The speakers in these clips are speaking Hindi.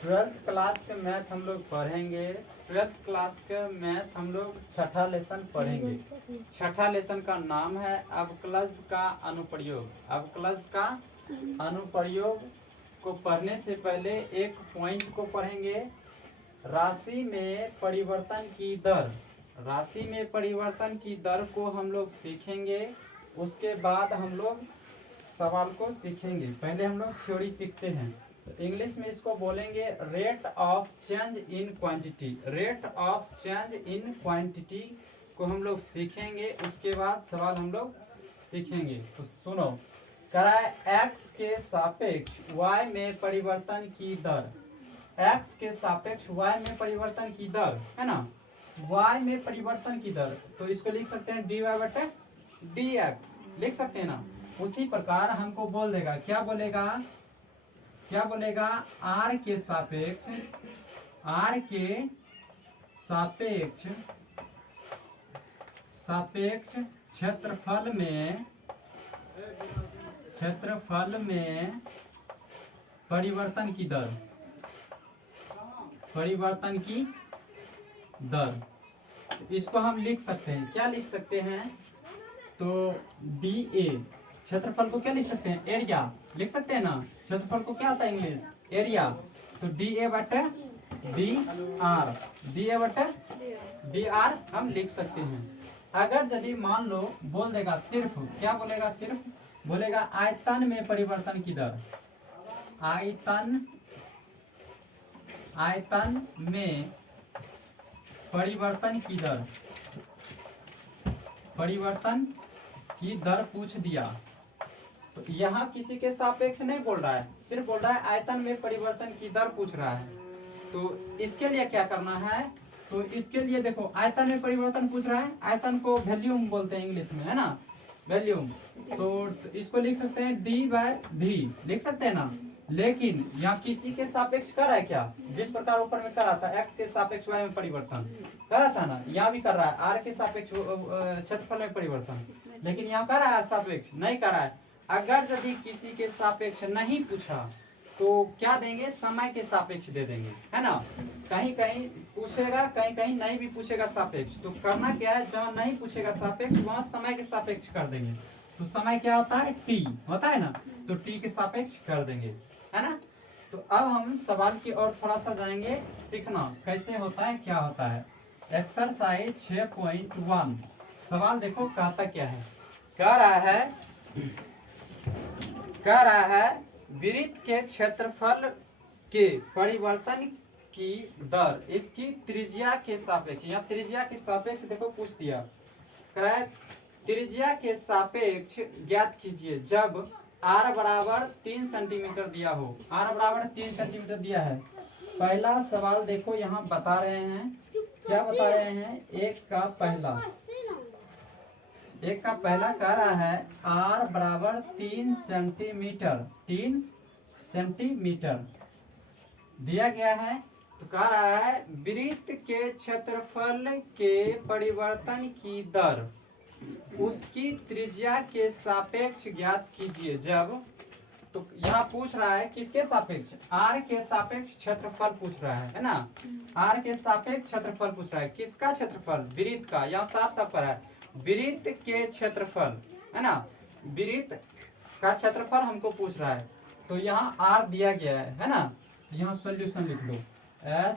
ट्वेल्थ क्लास के मैथ हम लोग पढ़ेंगे। ट्वेल्थ क्लास के मैथ हम लोग छठा लेसन पढ़ेंगे। छठा लेसन का नाम है अवकलज का अनुप्रयोग। अवकलज का अनुप्रयोग को पढ़ने से पहले एक पॉइंट को पढ़ेंगे, राशि में परिवर्तन की दर। राशि में परिवर्तन की दर को हम लोग सीखेंगे। उसके बाद हम लोग सवाल को सीखेंगे। पहले हम लोग थ्योरी सीखते हैं, तो इंग्लिश में इसको बोलेंगे rate of change in quantity. Rate of change in quantity को हम लोग सीखेंगे। उसके बाद सवाल हम लोग सीखेंगे। तो सुनो, कराए x के सापेक्ष y में परिवर्तन की दर। x के सापेक्ष y में परिवर्तन की दर है ना, y में परिवर्तन की दर, तो इसको लिख सकते हैं dy बटे dx लिख सकते हैं ना। उसी प्रकार हमको बोल देगा, क्या बोलेगा, क्या बोलेगा, r के सापेक्ष, r के सापेक्ष सापेक्ष क्षेत्रफल में, क्षेत्रफल में परिवर्तन की दर, परिवर्तन की दर। इसको हम लिख सकते हैं, क्या लिख सकते हैं, तो डी ए, क्षेत्रफल को क्या लिख सकते हैं, एरिया लिख सकते हैं ना। क्षेत्रफल को क्या होता है इंग्लिश, एरिया। तो डी ए बटे डी आर, डी ए बटे डी आर हम लिख सकते हैं। अगर यदि मान लो बोल देगा सिर्फ, क्या बोलेगा, सिर्फ बोलेगा आयतन में परिवर्तन की दर। आयतन, आयतन में परिवर्तन की दर, परिवर्तन की दर पूछ दिया, तो यहाँ किसी के सापेक्ष नहीं बोल रहा है, सिर्फ बोल रहा है आयतन में परिवर्तन की दर पूछ रहा है। तो इसके लिए क्या करना है, तो इसके लिए देखो आयतन में परिवर्तन पूछ रहा है, आयतन को वॉल्यूम बोलते हैं इंग्लिश में है ना, वॉल्यूम। तो इसको लिख सकते हैं डी बाय वी लिख सकते हैं ना। लेकिन यहाँ किसी के सापेक्ष कर रहा है क्या, जिस प्रकार ऊपर में कर रहा था x के सापेक्ष y में परिवर्तन कर रहा था ना, यहाँ भी कर रहा है r के सापेक्ष क्षेत्रफल में परिवर्तन, लेकिन यहाँ कर रहा है सापेक्ष नहीं कर रहा है। अगर यदि किसी के सापेक्ष नहीं पूछा तो क्या देंगे, समय के सापेक्ष दे देंगे है ना। कहीं कहीं पूछेगा, कहीं कहीं नहीं भी पूछेगा सापेक्ष, तो करना क्या है, जहाँ नहीं पूछेगा सापेक्ष वहाँ समय के सापेक्ष कर देंगे। तो समय क्या होता है, t होता है ना, तो t के सापेक्ष कर देंगे है ना। तो अब हम सवाल की ओर थोड़ा सा जाएंगे, सीखना कैसे होता है, क्या होता है। एक्सरसाइज 6.1 सवाल देखो कहता क्या है, कह रहा है वृत्त के क्षेत्रफल के परिवर्तन की दर इसकी त्रिज्या के सापेक्ष, या त्रिज्या के सापेक्ष देखो पूछ दिया, कह रहा है त्रिज्या के सापेक्ष ज्ञात कीजिए जब r बराबर 3 सेंटीमीटर दिया हो। r बराबर 3 सेंटीमीटर दिया है। पहला सवाल देखो यहाँ बता रहे हैं, क्या बता रहे हैं, एक का पहला कह रहा है r बराबर 3 सेंटीमीटर, 3 सेंटीमीटर दिया गया है। तो कह रहा है वृत्त के क्षेत्रफल के परिवर्तन की दर उसकी त्रिज्या के सापेक्ष ज्ञात कीजिए जब, तो यहाँ पूछ रहा है किसके सापेक्ष, r के सापेक्ष क्षेत्रफल पूछ रहा है ना, r के सापेक्ष क्षेत्रफल पूछ रहा है। किसका क्षेत्रफल, वृत्त का, यहाँ साफ साफ कर रहा है वृत्त के क्षेत्रफल है ना, वृत्त का क्षेत्रफल हमको पूछ रहा है। तो यहाँ r दिया गया है ना, यहाँ सॉल्यूशन लिख लो,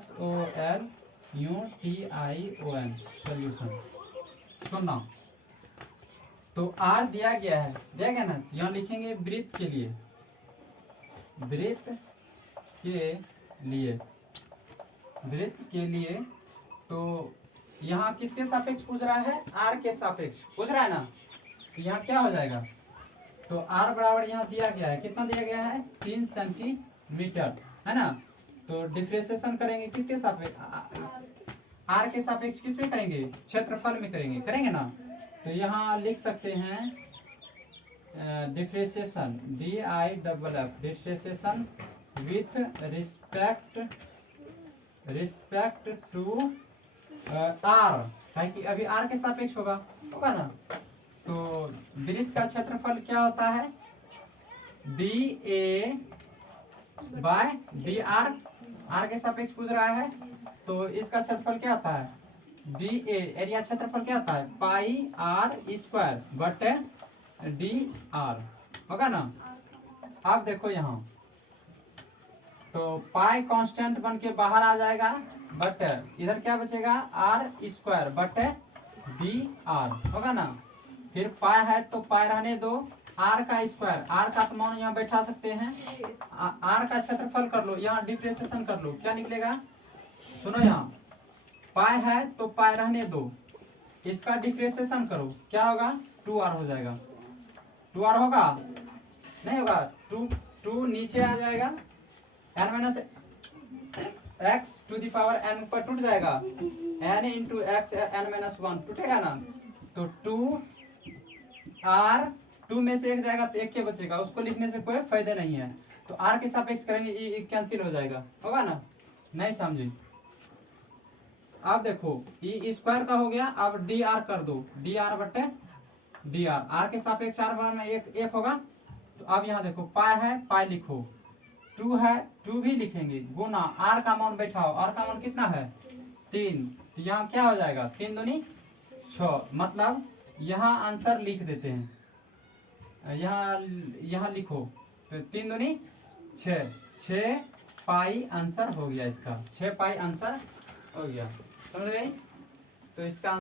SOLUTION सॉल्यूशन। सुनना, तो r दिया गया है, दिया गया ना, यहाँ लिखेंगे वृत्त के लिए, वृत्त के लिए, वृत्त के लिए। तो यहाँ किसके सापेक्ष पूछ रहा है, r के सापेक्ष पूछ रहा है ना, तो यहाँ क्या हो जाएगा, तो r बराबर यहाँ दिया गया है, कितना दिया गया है, 3 सेंटीमीटर है ना। तो डिफरेंशिएशन करेंगे किसके सापेक्ष, r के सापेक्ष किस में करेंगे, क्षेत्रफल में करेंगे, करेंगे ना। तो यहाँ लिख सकते हैं differentiation DIFF differentiation with respect to r, ताकि अभी r के सापेक्ष होगा ना। तो वृत्त का क्षेत्रफल क्या होता है, DA बाय DR आर के सापेक्ष पूछ रहा है, तो इसका क्षेत्रफल क्या आता है, डी ए, एरिया क्षेत्रफल क्या आता है, पाई आर स्क्वायर बटे डी आर, होगा ना। अब देखो यहाँ, तो पाई कांस्टेंट बन के बाहर आ जाएगा, बटे इधर क्या बचेगा, आर स्क्वायर बटे डी आर, होगा ना। फिर पाई है तो पाई रहने दो, आर का स्क्वायर, आर का तो मान यहाँ बैठा सकते हैं, आर का क्षेत्रफल कर लो, यहाँ डिफ्रेंशिएशन कर लो, क्या निकलेगा, सुनो यहाँ, पाई है तो पाई रहने दो, इसका डिफ्रेंशिएशन करो, क्या होगा, 2r हो जाएगा, 2r होगा, नहीं होगा, 2 नीचे आ जाएगा, n minus x to the power n ऊपर टूट जाएगा, n into x n minus 1 टूटेगा ना, तो 2r, 2 में से एक जाएगा तो एक के बचेगा, उसको लिखने से कोई फायदा नहीं है, तो r के सापेक्ष करेंगे, ये कैंसिल हो जाएगा, होगा ना, नहीं समझे। अब देखो ई स्क्वायर का हो गया, अब डी आर कर दो, डी आर बटे डी आर, आर के सापेक्ष आर में एक होगा, तो अब यहाँ देखो पाई है, पाई लिखो, 2 है 2 भी लिखेंगे, गुना आर का मान बैठाओ, आर का मान कितना है 3, तो यहाँ क्या हो जाएगा, 3 दूनी 6, मतलब यहाँ आंसर लिख देते हैं, यहाँ लिखो, तो 3 दूनी 6 पाई आंसर हो गया इसका, 6 पाई आंसर हो गया, समझ गई, तो इसका